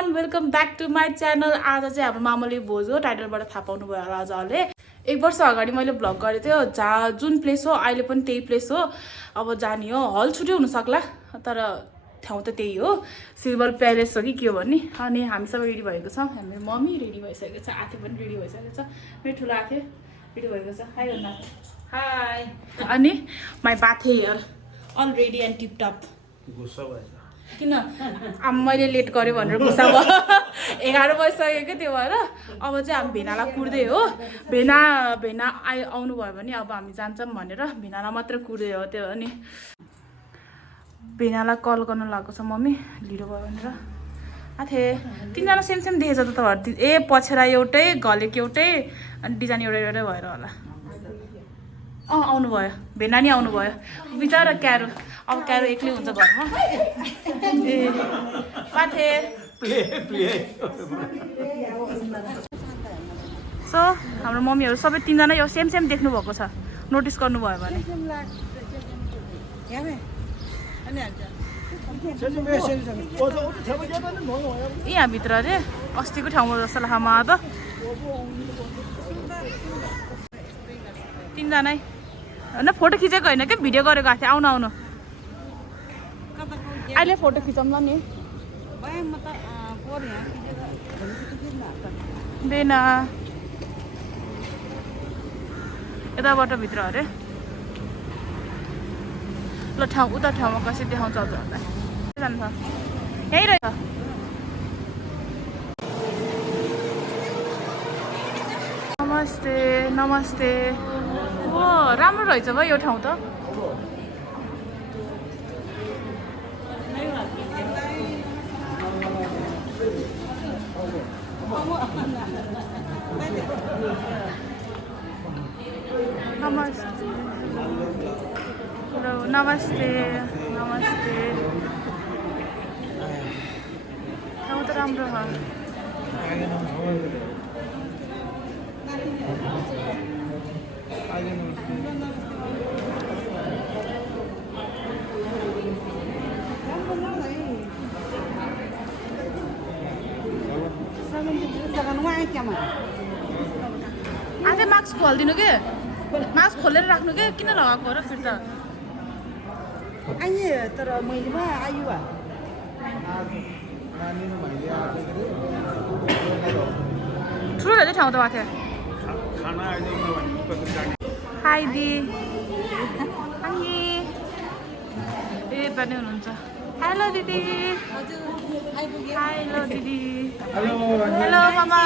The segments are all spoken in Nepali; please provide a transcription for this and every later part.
Everyone welcome back to my channel. आज चाहिँ हाम्रो मामली भोज हो, टाइटलबाट थाहा पाउनु भयो होला आजले। 1 वर्ष अगाडि मैले भ्लग गरेको थियो, जहाँ जुन प्लेस हो अहिले पनि त्यही प्लेस हो। अब जाने हो, हल छुट्टै हुन सक्ला तर ठाउँ त त्यही हो। सिल्भर प्यालेस हो कि के हो भन्ने। अनि हामी सबै रेडी भएको छौँ। हाम्रो मम्मी रेडी भइसकेको छ, आथे पनि रेडी भइसकेको छ, मेरो ठुलो आथे रेडी भएको छ। हाई भन्नु हाई। अनि माई बाथे here already and tiptop. गुस्सा भएछ किन अब मैले लेट गरेँ भनेर गुस्सा भयो। 11 बजिसक्यो क्या, त्यो भएर अब चाहिँ हामी भेनालाई कुर्दै हो। भेना आउनु भयो भने अब हामी जान्छौँ भनेर भेनालाई मात्र कुर्दै हो। त्यो हो नि, भेनालाई कल गर्न लागेको छ मम्मी, ढिलो भयो भनेर। आथे तिनजना सेम सेम देखेछ त तपाईँहरू। ए पछेरा एउटै, घलेको एउटै, अनि डिजाइन एउटै एउटै भएर होला। आउनुभयो, भेना नि आउनुभयो बिचरा क्यारो। अब क्यारो एक्लै हुन्छ घरमा। ए पाथे सो हाम्रो मम्मीहरू सबै तिनजना यो सेम सेम देख्नु भएको छ, नोटिस गर्नुभयो भने। यहाँभित्र अरे अस्तिको ठाउँमा जस्तो लाग्छ मा त तिनजनै होइन। फोटो खिचेको होइन क्या, भिडियो गरेको आएको थियो। आउनु अहिले फोटो खिचौँला नि। बेना यताबाट भित्र अरे। ल ठाउँ उता ठाउँमा कसरी देखाउँछ हजुरहरूलाई। जान्छ यहीँ रहेछ। नमस्ते नमस्ते। ओ राम्रो रहेछ भयो यो ठाउँ त। नमस्ते हेलो नमस्ते नमस्ते। ठाउँ त राम्रो हो। आज मास्क खोलिदिनु के, मास्क खोलेर राख्नु के, किन लगाएको हो र फिर्ता। तर मैले आयु ठुलो रहेछ ठाउँ त माथि। हाई दी ए पनि हुनुहुन्छ। हेलो दिदी। हेलो दिदी। हेलो मामा।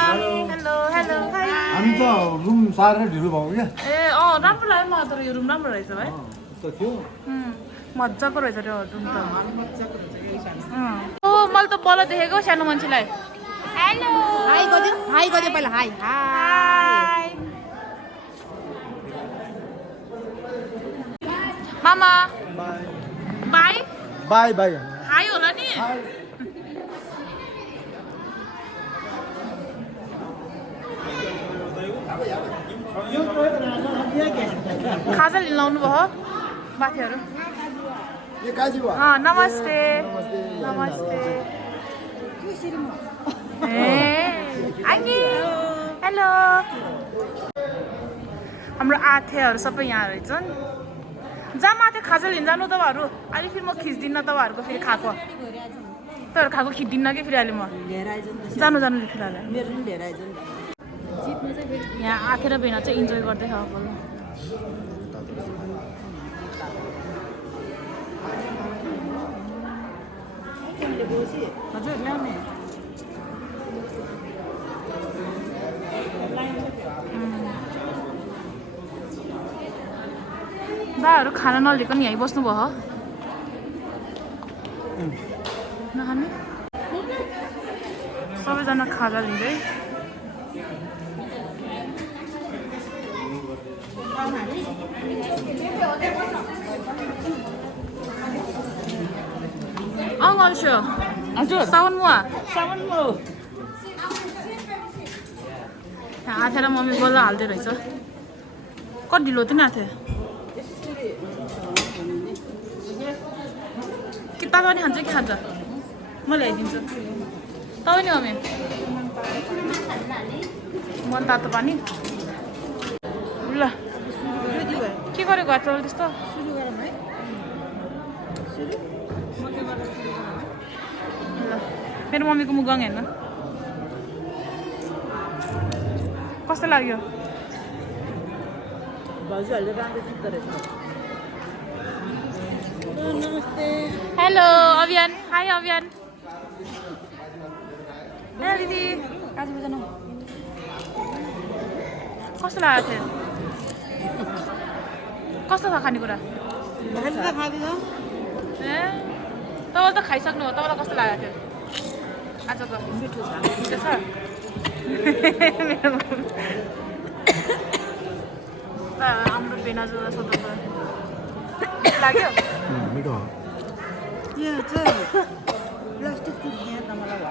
Hello hello hi. हामी त रुम सारेर ढिलो भयो क्या। ए राम्रो लाग्यो मलाई तर यो रुम राम्रो रहेछ भाइ। मजाको रहेछ त्यो रुम त। मैले त बल्ल देखेको सानो मान्छेलाई। हेलो हाई गरिदियो पहिला। हाई हाई मामा। बाई बाई बाई हाई होला नि। खाजा लिन लाउनु भयो बाथीहरू। नमस्ते नमस्ते। हेलो हाम्रो आथेहरू सबै यहाँ रहेछन्। जहाँ माथि खाजा लिन जानु तपाईँहरू। अहिले फेरि म खिच्दिनँ तपाईँहरूको फेरि खाएको। तपाईँहरू खाएको खिच्दिनँ कि फेरि अहिले म जानु फिलहाल। यहाँ आखेर बेना चाहिँ इन्जोय गर्दै छ। हजुर ल्याउने दाहरू खाना नलिएको नि यहीँ बस्नुभयो नखाने। सबैजना खाजा लिँदै। अल्छो हजुर साउन मुवा म आथेर मम्मी बल्ल हाल्दै रहेछ। कति ढिलो थियो नि आथे कि तातो नि खान्छ कि खान्छ। म ल्याइदिन्छु। तपाईँ नि मम्मी मन तातो पानी ल के गरेको आजकल त्यस्तो ल मेरो मम्मीको मुख गङ हेर्न कस्तो लाग्यो भाउजूहरूले राम्रो चित्त रहेछ नमस्ते हेलो अभियान हाई अभियान हेलो दिदी आज बुझ्नु कस्तो लागेको थियो कस्तो छ खानेकुरा मैले त खाँदिनँ ए तपाईँ त खाइसक्नु हो तपाईँलाई कस्तो लागेको थियो आजको मिठो छ मिठो छ हाम्रो पेनाजु सोध्नु लाग्यो मिठो यहाँ चाहिँ प्लास्टिक यहाँ त मलाई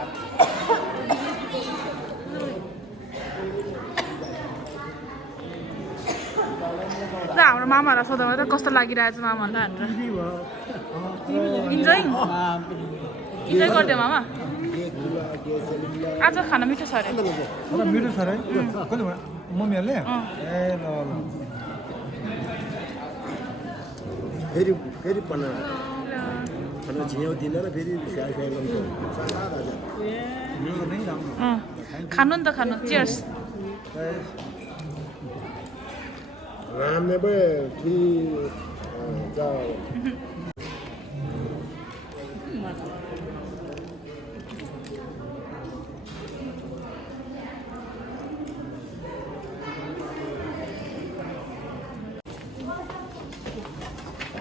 हाम्रो मामाहरूलाई सोध्दा त कस्तो लागिरहेछ मामाहरूलाई भनेर इन्जोइङ इन्जोय गर्थ्यो मामा आज खाना मिठो छ अरे मिठो छ है कहिले मम्मीहरूले ए ल ल फेरि खाना झियाउ दिँदैन फेरि खानु नि त खानु चियर्स रामले पो कि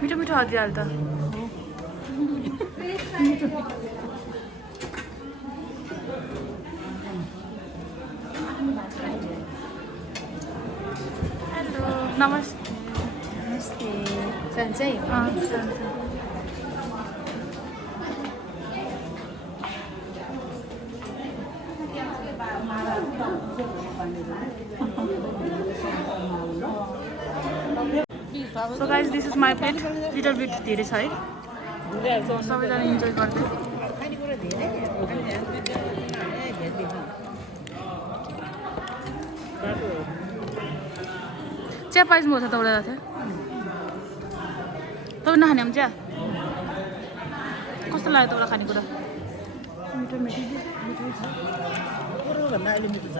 मिठो मिठो हतिहाल त हेलो नमस्ते नमस्ते सन्चै So guys, this is my plate. Little bit धेरै छ है सबैजना इन्जोय गर्दै खानेकुरा धेरै चिया पाइसक्नु छ तपाईँलाई थियो तपाईँ नखाने पनि चिया कस्तो लाग्यो तपाईँलाई खानेकुरा मिठो मिठो मिठो छ पुरोभन्दा अहिले मिठो छ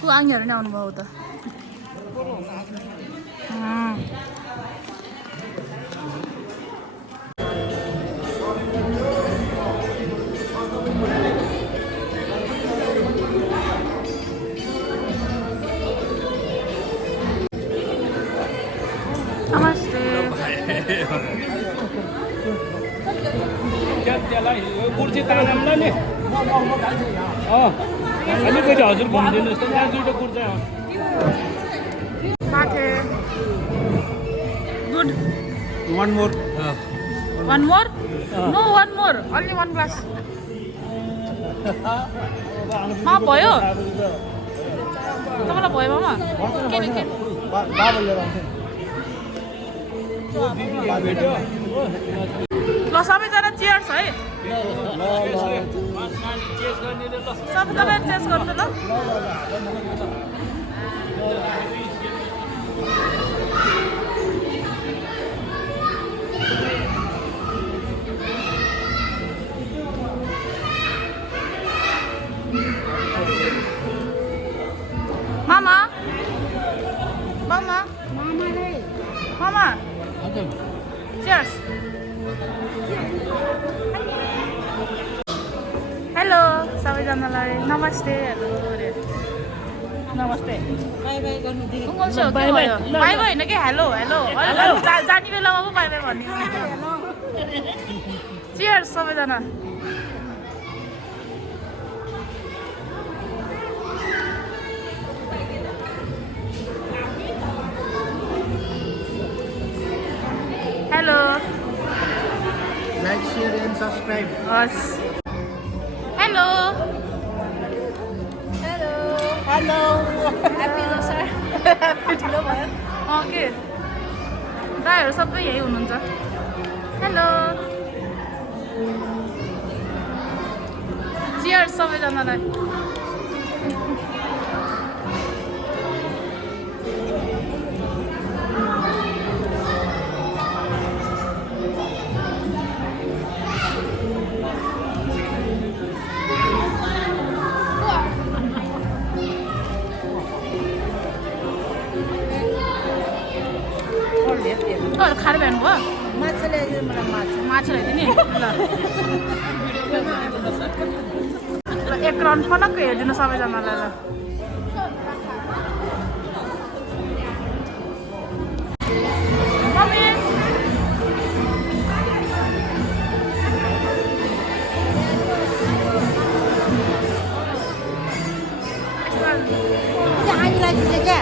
को आङ्गीहरू नै आउनुभयो त नमस्ते त्यसलाई कुर्सी तानौँला नि अलिकति हजुर भनिदिनुहोस् त त्यहाँ दुइटा कुर्ता माथे good one more one more no one more only one glass मा भयो तपाईँलाई भयो मामा के बाबा लिएर आउँछ ल सबैजना चियर्स है सबैजना टेस्ट गर्नु ल मामा मामा मामा चियर्स हेलो सबैजनालाई नमस्ते नमस्ते बाई बाई गर्नु दिदी बाई बाई होइन कि हेलो हेलो जाने बेलामा पो बाई बाई भन्ने चियर्स सबैजना hello like share and subscribe हस् हेलो हेलो ह्याप्पी लोसर ढिलो भयो के दाइहरू सबै यही हुनुहुन्छ हेलो चियर्स सबैजनालाई खाएर भ्याउनु भयो माछा ल्याइदिनु मलाई माछा माछा ल्याइदिने ल एक राउन्ड फलक्क हेरिदिनु सबैजनालाई ल मम्मी हामीलाई चाहिँ क्या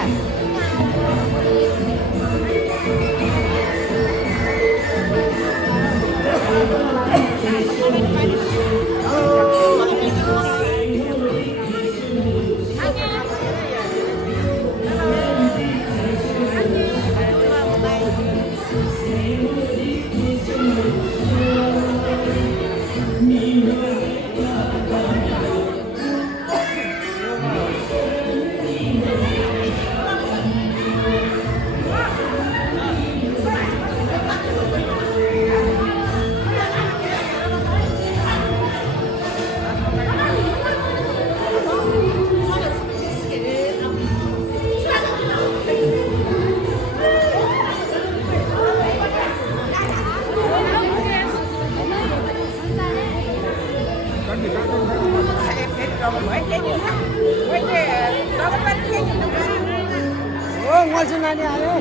मल्छु नानी आयो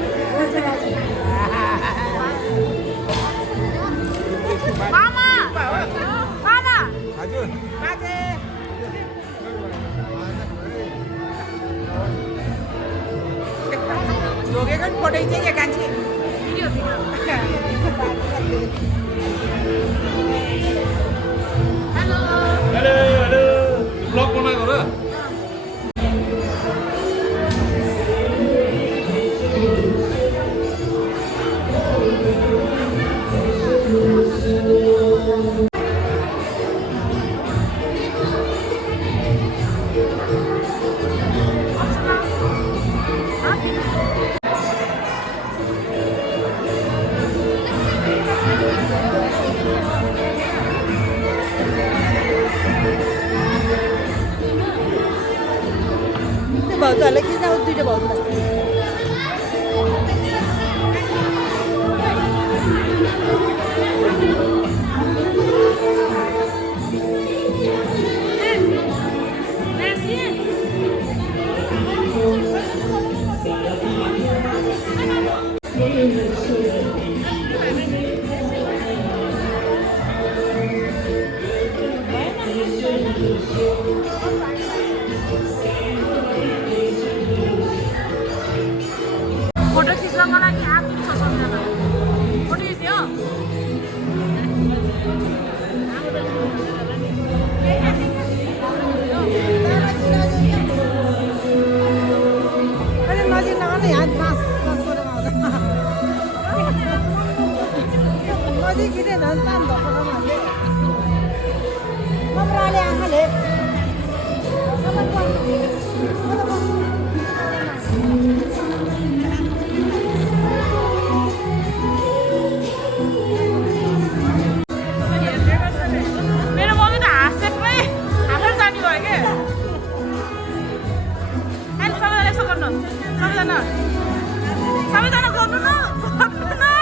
मामा मामा हजुर जोगेको फोटो चाहिँ के कान्छी video hello hello hello blog बनाएको र भाउजूहरूलाई खिच्दा दुइटा भाउजूलाई फोटो खिच्नको लागि आएको छ सबैजना फोटो खिच्यो नजिक नआउँदा यहाँ बाँस गरेर आउँछ नजिक खिचेँ झन् तान धक्कामा हाल्यो मम्राले आँखाले मेरो मम्मी त हाँसेकै हाँसेर जाने भयो के अहिले सबैजना यसो गर्नु सबैजना सबैजना गर्नु न गर्नु न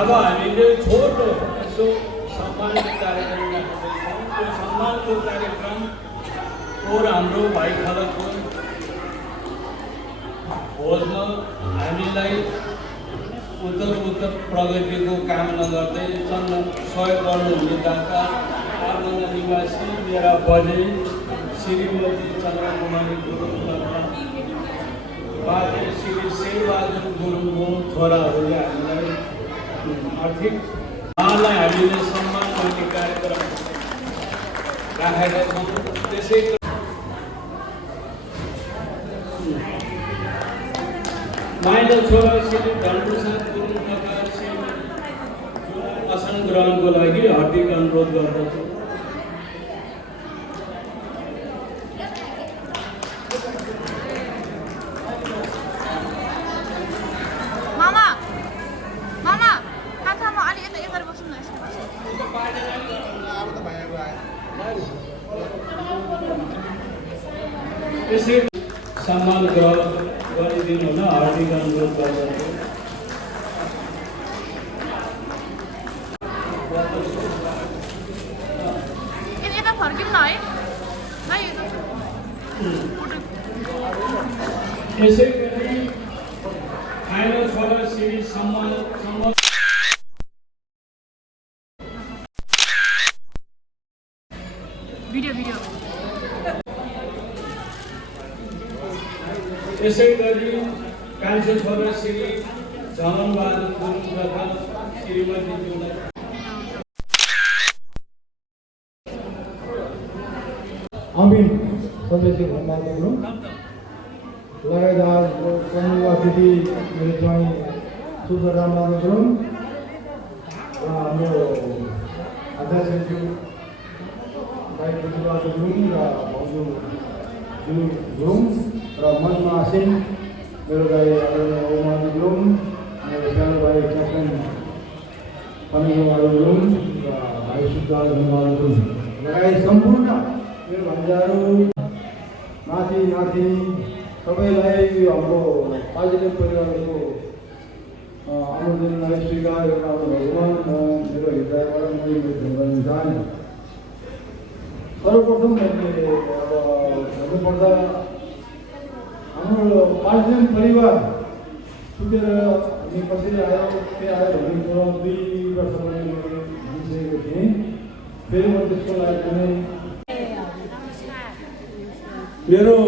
अब हामीले छोटो यसो सम्मानित कार्यक्रम राख्दैछौँ त्यो सम्मानको कार्यक्रम और हाम्रो भाइ खलकको भोजमा हामीलाई उत्तर प्रगतिको कामना गर्दै सहयोग गर्नुहुने दाता आर्मना निवासी मेरा बजे श्रीमती चन्द्रकुमारी गुरुङ तथा बाजे श्री शेरबहादुर गुरुङको छोराहरूले हामीलाई आर्थिक उहाँलाई हामीले सम्मान गर्ने कार्यक्रम राखेका छौँ। त्यसै माइलो छोरा श्री धनप्रसाद गुरुङ तथा श्रीमती आसन ग्रहणको लागि हार्दिक अनुरोध गर्दछु। मामा मामा काकामा अलि यता यता बस्नु न यसो। त्यसै सम्मान गरिदिनु हुन हार्दिक अनुरोध गर्दछु। यता फर्किनु न है भाइ यसै गरी खाएर छोरा श्री सम्मान भिडियो यसै गरी कान्छो छोरा श्री झमनबहादुर गुरुङ तथा श्रीमतीज्यूलाई अमिन सदस्य धर्मबहादुर गुरुङ लगायत आज प्रमुख अतिथि मेरो ज्वाइँ सुन्दर रामबहादुर गुरुङ र हाम्रो अध्यक्षज्यू भाइ पृथ्वीबहादुर गुरुङ र भाउजू गुरुङ र मनमा आसिन मेरो भाइ आदरणीय ओमबहादुर गुरुङ, मेरो सानो भाइ क्याप्टेन पनिबहादुर गुरुङ र भाइ सुब्बाबहादुर गुरुङ लगायत सम्पूर्ण मेरो भान्जाहरू नाति नातिनी सबैलाई हाम्रो पाजिटिभ परिवारको अनुदानलाई स्वीकार गर्न भगवान् म मेरो हृदयबाट मैले धन्यवाद चाहन्छु। सर्वप्रथम मैले अब भन्नुपर्दा हाम्रो पाजिटिभ परिवार छुटेर हामी कसरी आयो के आयो भन्ने कुरो 2 वर्ष मैले भनिसकेको थिएँ। फेरि म त्यसको लागि कुनै मेरो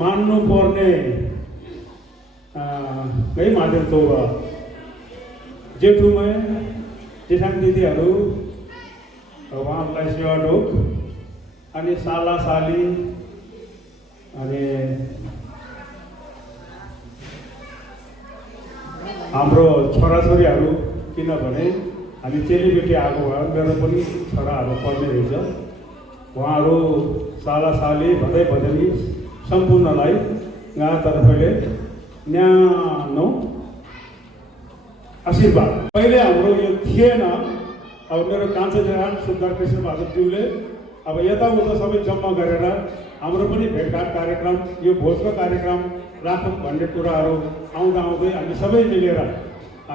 मान्नुपर्ने है माध्यम चौबा जेठुमा जेठाङ दिदीहरू उहाँहरूलाई सेवा ढोक अनि साला साली अनि हाम्रो छोराछोरीहरू किनभने हामी चेलीबेटी आएको भए मेरो पनि छोराहरू पढ्ने रहेछ। उहाँहरू साला साली भदै भदैनी सम्पूर्णलाई गाउँतर्फले न्यानो आशीर्वाद। पहिले हाम्रो यो थिएन। अब मेरो कान्छो जवान सुन्दर कृष्ण बहादुरज्यूले अब यताउता सबै जम्मा गरेर हाम्रो पनि भेटघाट कार्यक्रम यो भोजको कार्यक्रम राखौँ भन्ने कुराहरू आउँदा आउँदै हामी सबै मिलेर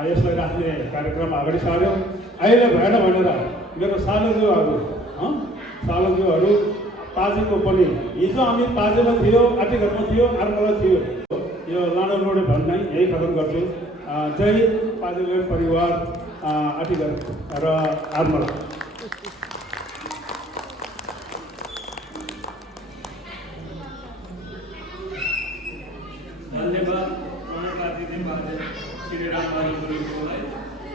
यसलाई राख्ने कार्यक्रम अगाडि सार्यौँ। अहिले भएन भनेर मेरो सालोज्यूहरू पाजेको पनि हिजो हामी पाजेमा थियो, आटीघरमा थियो, आर्मला थियो। यो लाडो लोडे भन्नै यही खतम गर्छु। जय पाजे परिवार आटीघर र आर्मला। धन्यवाद श्री रामबहादुर गुरुङलाई।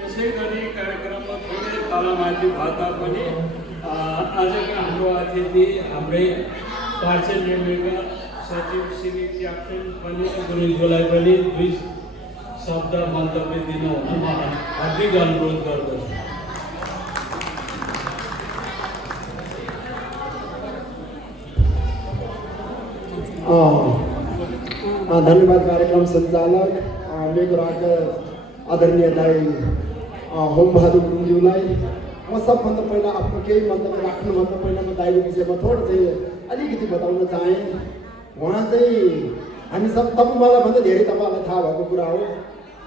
यसै गरी कार्यक्रममा थोरै तलमाथि भए तापनि आजका हाम्रो अतिथि हाम्रै पार्षद निगमका सचिव श्री क्याप्टेन पनि गुरुङलाई पनि 2 शब्द मन्तव्य दिनु हुन म हार्दिक अनुरोध गर्दछु। धन्यवाद कार्यक्रम सञ्चालक मेघराज आदरणीय दाई होमबहादुर गुरुङज्यूलाई। म सबभन्दा पहिला आफ्नो केही मन्तव्य राख्नुभन्दा पहिला म दाइको विषयमा थोरै चाहिँ अलिकति बताउन चाहेँ। उहाँ चाहिँ हामी सब तपाईँलाई भन्दा धेरै तपाईँलाई थाहा भएको कुरा हो।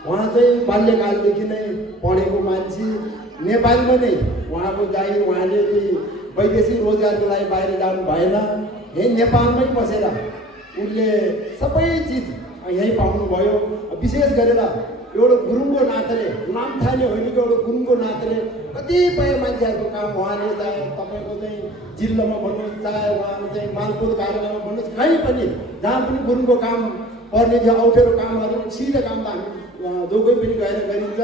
उहाँ चाहिँ बाल्यकालदेखि नै पढेको मान्छे, नेपालमा नै उहाँको जागिर, उहाँले वैदेशिक रोजगारको लागि बाहिर जानु भएन, यही नेपालमै बसेर उनले सबै चिज यहीँ पाउनुभयो। विशेष गरेर एउटा गुरुङको नाताले, नामथाने होइन कि एउटा गुरुङको नाताले कतिपय मान्छेहरूको काम उहाँले चाहे तपाईँको चाहिँ जिल्लामा भन्नुहोस्, चाहे उहाँले चाहिँ मालपोत कार्यालयमा भन्नुहोस्, कहीँ पनि जहाँ पनि गुरुङको काम पर्ने थियो अप्ठ्यारो कामहरू सिधा काम त हामी जो कोही पनि गएर गरिन्छ।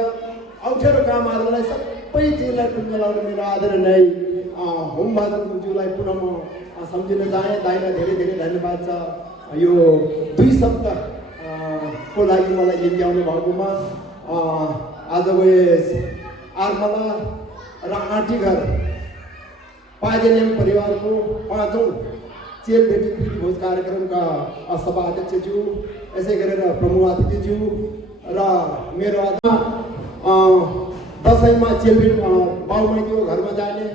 अप्ठ्यारो कामहरूलाई सबै चिजलाई पुण्य लगाउने मेरो आदरणीय होमबहादुर गुरुज्यूलाई पुनः म सम्झिन चाहेँ। दाइलाई धेरै धेरै धन्यवाद छ यो 2 शब्द को लागि मलाई यति आउनु भएकोमा। आजको यस आर्मला र आँटीघर पाजेलियम परिवारको 5औं चेलबेटी प्रीतिभोज कार्यक्रमका सभा अध्यक्षज्यू, यसै गरेर प्रमुख अतिथिज्यू र मेरो दसैँमा चेलबेटी बाउमाइतीको घरमा जाने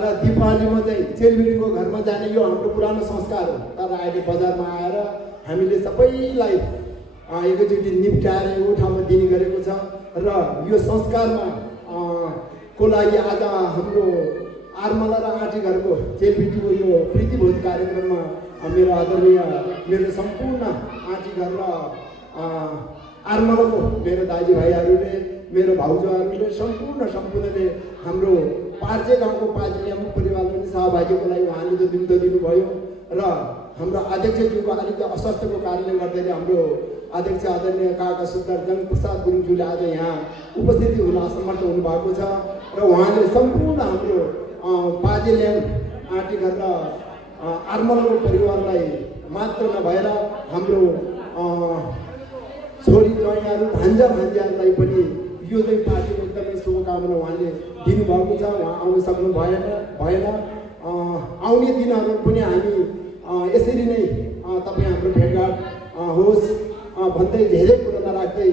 र दिपावलीमा चाहिँ चेलबेटीको घरमा जाने यो हाम्रो पुरानो संस्कार हो। तर अहिले बजारमा आएर हामीले सबैलाई एकैचोटि निप्ट्याएर यो ठाउँमा दिने गरेको छ र यो संस्कारमा को लागि आज हाम्रो आर्मला र आँटीघरको चेलबेटीको यो प्रीतिभोज कार्यक्रममा मेरो आदरणीय मेरो सम्पूर्ण आँटीघर र आर्मलाको मेरो दाजुभाइहरूले, मेरो भाउजूहरूले सम्पूर्णले हाम्रो पार्चे गाउँको पाजेलियम परिवारले सहभागीको लागि उहाँले जो बिन्द दिनुभयो र हाम्रो अध्यक्षज्यूको अलिकति अस्वास्थ्यको कारणले गर्दाखेरि हाम्रो अध्यक्ष आदरणीय काका सुधार जङ्गप्रसाद गुरुङज्यूले आज यहाँ उपस्थिति हुन असमर्थ हुनुभएको छ र उहाँले सम्पूर्ण हाम्रो पाजेलियम आँटीघर र आर्मलाको परिवारलाई मात्र नभएर हाम्रो छोरी ज्वाइँहरू भान्जा भान्जाहरूलाई पनि यो चाहिँ पार्टीको एकदमै शुभकामना उहाँले दिनुभएको छ। उहाँ आउन सक्नु भएन। आउने दिनहरू पनि हामी यसरी नै तपाईँ हाम्रो भेटघाट होस् भन्दै धेरै कुरो नराख्दै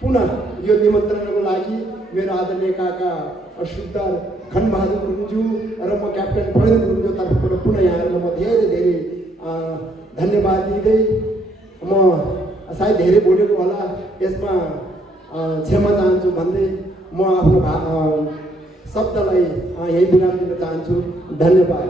पुनः यो निमन्त्रणाको लागि मेरो आदरणीय काका सुधार खनबहादुर गुरुङज्यू र म क्याप्टेन प्रवीण गुरुङज्यू तर्फबाट पुनः यहाँहरूलाई म धेरै धेरै धन्यवाद दिँदै म सायद धेरै बोलेको होला, यसमा क्षमा चाहन्छु भन्दै म आफ्नो शब्दलाई यही विराम दिन चाहन्छु। धन्यवाद।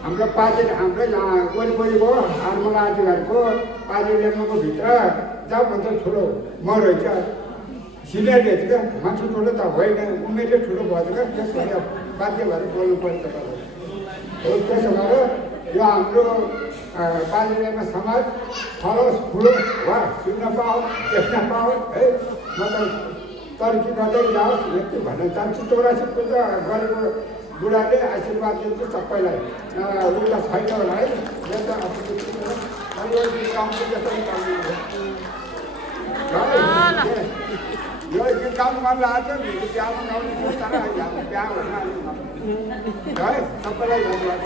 हाम्रो वरिपरिको आर्मला आँटीघरको पाजेलियमको भित्र सबभन्दा ठुलो म रहेछ। सिनियर रहेछ क्या, मान्छे ठुलो त होइन, उमेरले ठुलो भएछ क्या, त्यसरी बाध्य भएर बोल्नु पर्छ। त्यसो गरेर यो हाम्रो पाजेलियम समाज फलोस् फुलोस् वा सुन्न पाओस् देख्न पाओस् है, म त तरक्की गर्दै जाओस् यति भन्न चाहन्छु। 84 पुग्दा गरेको बुढाले आशीर्वाद दिन्छु सबैलाई। उता छैन होला है, यो गीत गाउनु मन लाग्छ, बिहामा गाउने तर बिहा भन्न है सबैलाई धन्यवाद।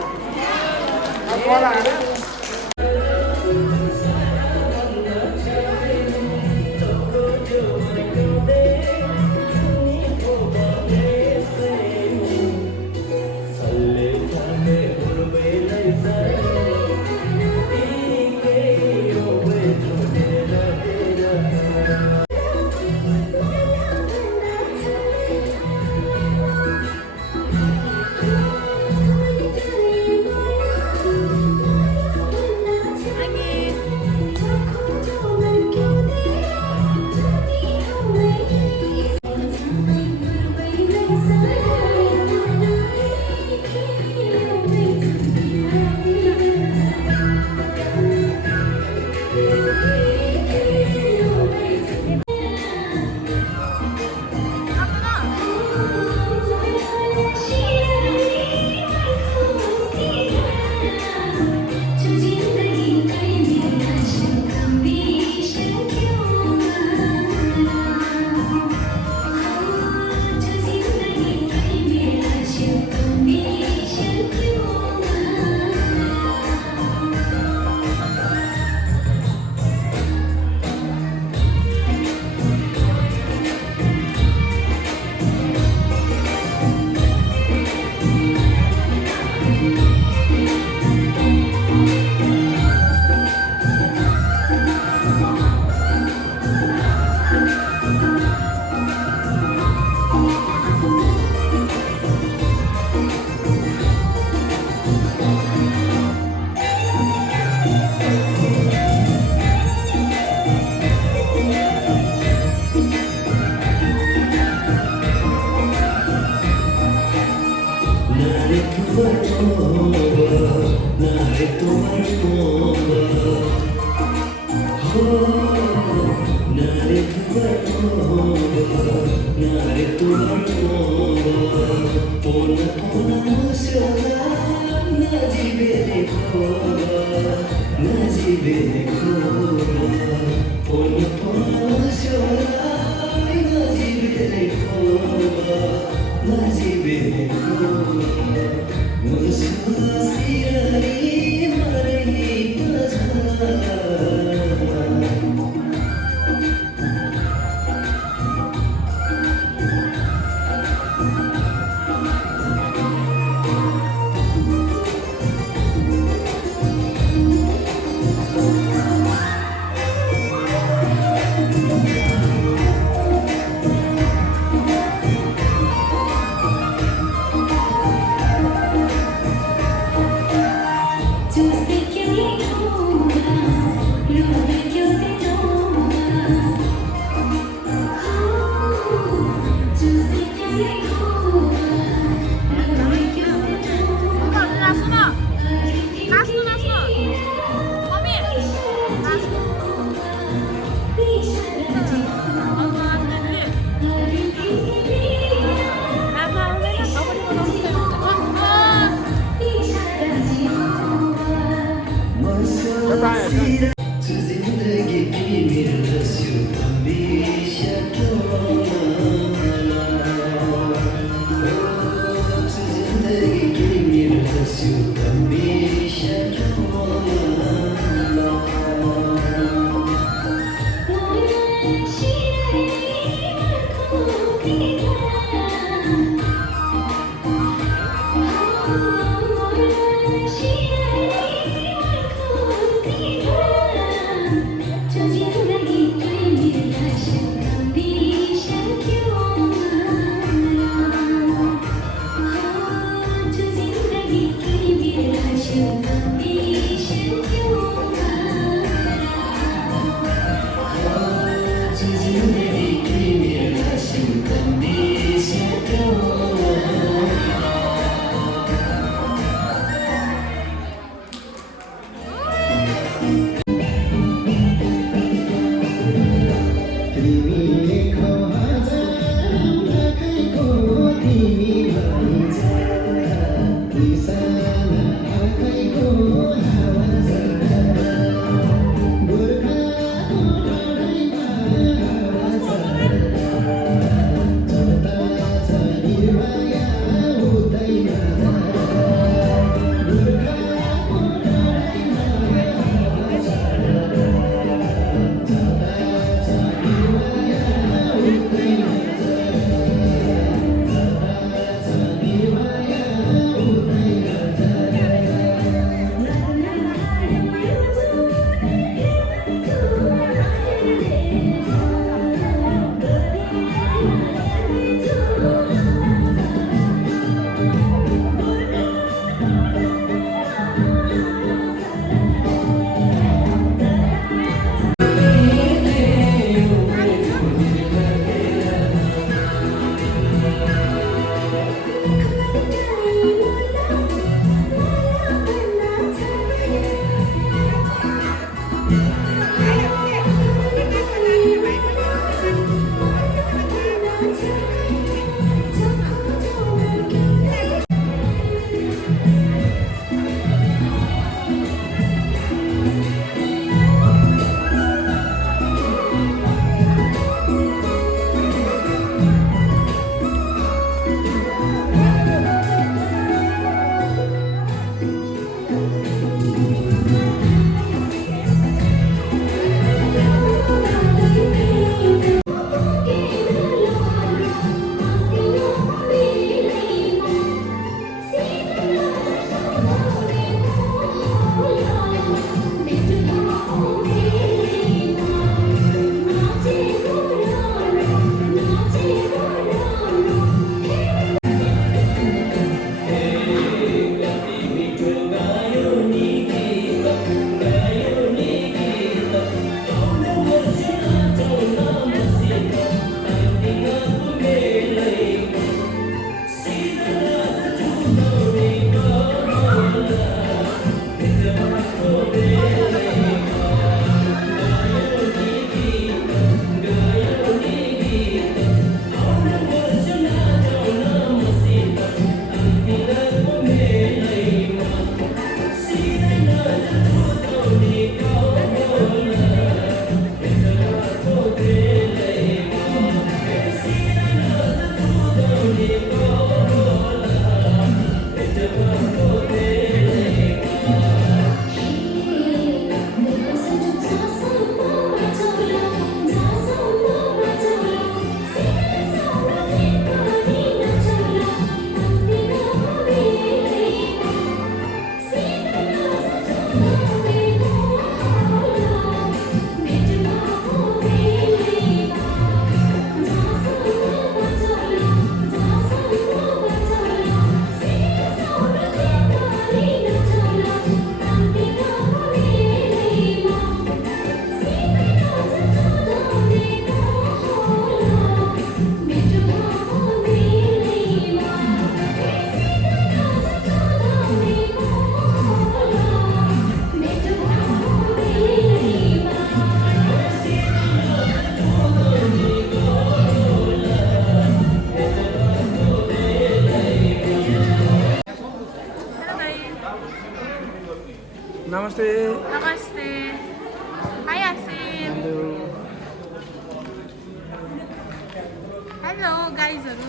हेलो गाइजहरू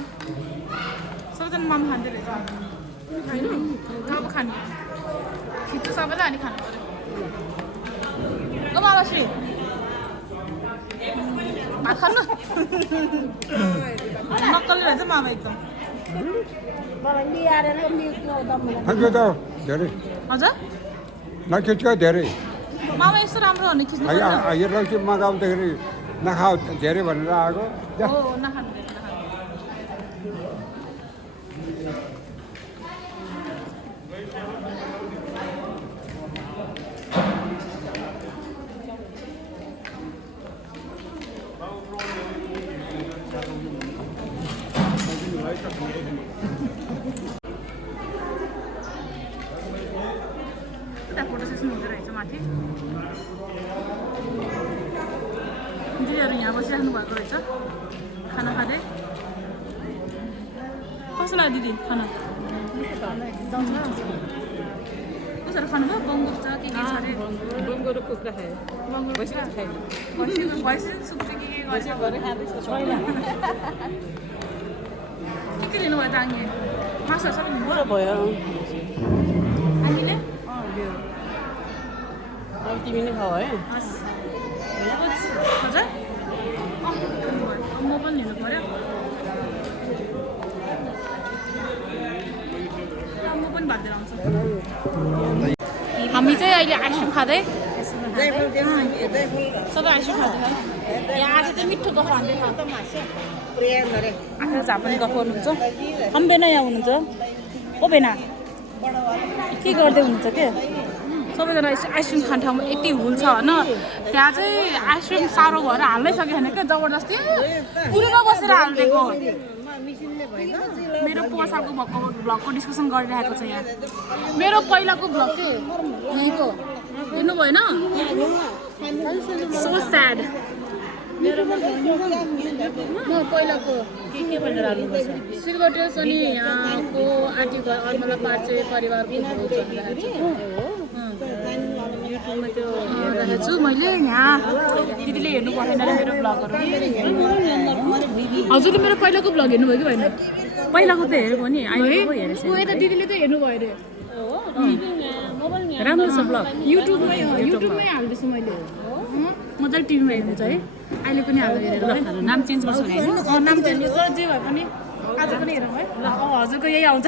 सबैजना मोमो खाँदै रहेछ होइन अब खानु खिच्छु सबैलाई अनि खानु पऱ्यो ओ मामाश्री भात खानु नक्कली रहेछ मामा एकदम खिच्यो त धेरै हजुर नखिच्यो धेरै मामा यस्तो राम्रो हो भने खिच्नु पर्छ यसलाई चाहिँ मगाउँदाखेरि नखाऊ धेरै भनेर आएको हो नखानु फोटो सेसन हुँदो रहेछ माथि दिदीहरू यहाँ बसिराख्नु भएको रहेछ खाना खाँदै कस्तो लाग्यो दिदी खाना कसरी खानुभयो बङ्गुर छ के छ अरे बङ्गुर कुखुरा खायो बङ्गुर भैँसीको खायो भैँसी सुक्छ के गर्छ के लिनुभयो त आङ्गे मासुहरू सबै लिनुभयो भयो आङ्गीले अब तिमी नै खाऊ है हजुर म पनि लिनु पऱ्यो म पनि भात लिएर आउँछु हामी चाहिँ अहिले आइसक्रिम खाँदै सबै आइसक्रिम खाँदै यहाँ आज चाहिँ मिठो गफ हान्दै आफ्नो झापनी गफ गर्नुहुन्छ हामी बेना यहाँ हुनुहुन्छ ओ बेना के गर्दै हुनुहुन्छ के सबैजना आइसक्रिम खाने ठाउँमा यति हुल छ होइन त्यहाँ चाहिँ आइसक्रिम साह्रो भएर हाल्नै सकेको छैन क्या जबरजस्ती पुरै बसेर हालिदिएको मेरो पोसाको भ्लगको डिस्कसन गरिरहेको छ यहाँ मेरो पहिलाको भ्लग चाहिँ यहीँको हेर्नु भएन सो स्याड म पहिलाको के भनेर हाल्नुपर्छ सिलगढी अनि यहाँको आँटी घर अलमला पार्चे परिवारको युट्युबमा त्यो हेरेको छु मैले यहाँ दिदीले हेर्नु भएन मेरो भ्लगहरू हजुरले मेरो पहिलाको भ्लग हेर्नुभयो कि भएन पहिलाको त हेरेको नि अहिले हेरेको यता दिदीले त हेर्नुभयो अरे राम्रो छ भ्लग युट्युबमै हाल्दैछु मैले मजाले टिभीमा हेर्नुहुन्छ है अहिले पनि हाल्नु हेरेर नाम चेन्ज गर्छु होइन नाम चेन्ज गर्छ जे भए पनि आज पनि हेरौँ है हजुरको यही आउँछ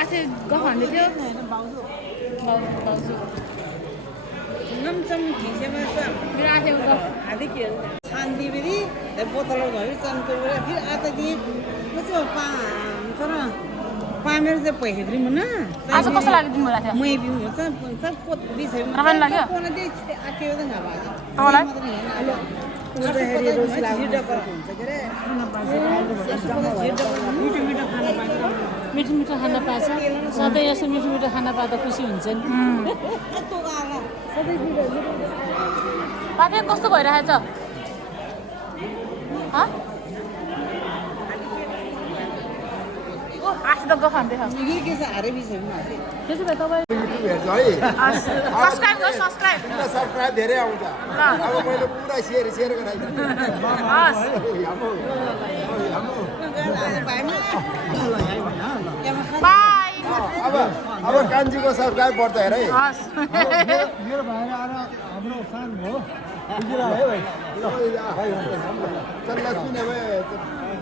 आज गफ हान्दै थियो भाउजू मेरो आथेको गफ शान्तिबेरी बोतल भयो चन्को फिर आता दिए तर पामेर चाहिँ पैसा दिनु न आज कस्तो लाग्यो तिमीलाई थियो मै बिउ हुन्छ सब पोत बिछ रमाइलो लाग्यो कोन दे आके त नभा तपाईँलाई उदाखेरि रोज लाग्यो हुन्छ के रे मिठो मिठो खाना पाछ सधैँ यसो मिठो मिठो खाना पाउँदा खुसी हुन्छ नि पाते कस्तो भइरहेछ आज त गफ हान्दै के छ हारे बिछ त्यसो भए तपाईँ युट्युब हेर्छ है सब्सक्राइब गर्नु सब्सक्राइब धेरै आउँछ अब मैले पुरा सेयर गराइदिन्छु बाई अब कान्छीको सब्सक्राइब बढ्छ हेर है मेरो भाइले आएर हाम्रो सान भयो बुझिरा है भाइ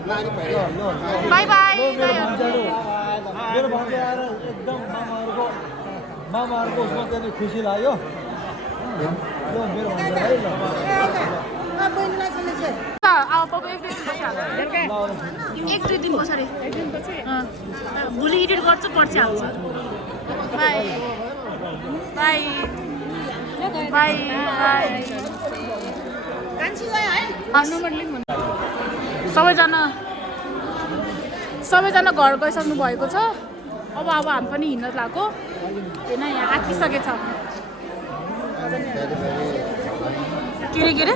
नानी भयो बाई बाई मेरो भाइले आएर एकदम मामाहरूको उसमा चाहिँ खुसी लाग्यो मेरो भाइले है अब तपाईँ एक दुई दिन पछाडि भोलि एडिट गर्छु पर्छ हाल्छु बाई बाई बाई बाई सबैजना घर गइसक्नु भएको छ अब हामी पनि हिँड्न लाग्यो होइन यहाँ आँटिसकेछ के रे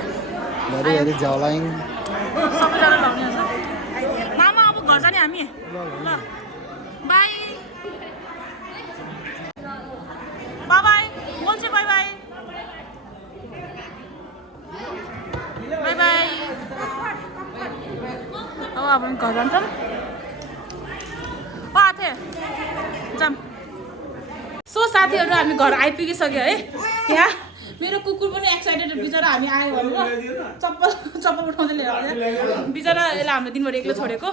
सबैजना लाउने हुन्छ मामा अब घर जाने हामी ल बाई बाई बोल्छु बाई बाई बाई बाई अब हामी घर जान्छौँ आथे जाम सो साथीहरू हामी घर आइपुगिसक्यो है यहाँ मेरो कुकुर पनि एक्साइटेड बिचरा हामी आयो भनेर चप्पल उठाउँदै लिएर बिचरा यसलाई हामीले दिनभरि एक्लै छोडेको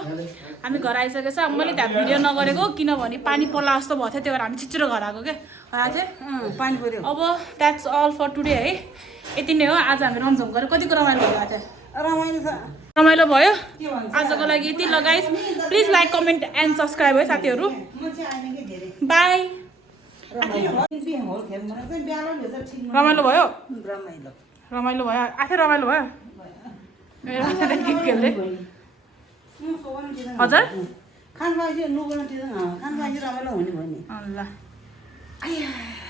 हामी घर आइसकेको छ मैले त्यहाँ भिडियो नगरेको किनभने पानी पर्ला जस्तो भएको थियो त्यही भएर हामी छिटो घर आएको क्या आएको थियो पानी पर्यो अब द्याट्स अल फर टुडे है यति नै हो आज हामी रमझम गरेर कतिको रमाइलो भएको थियो रमाइलो छ रमाइलो भयो आजको लागि यति लगाइस please like comment and subscribe है साथीहरू बाई रमाइलो भयो रमाइलो भयो आफै रमाइलो भयो हजुर खान पाएपछि रमाइलो हुने भयो नि ल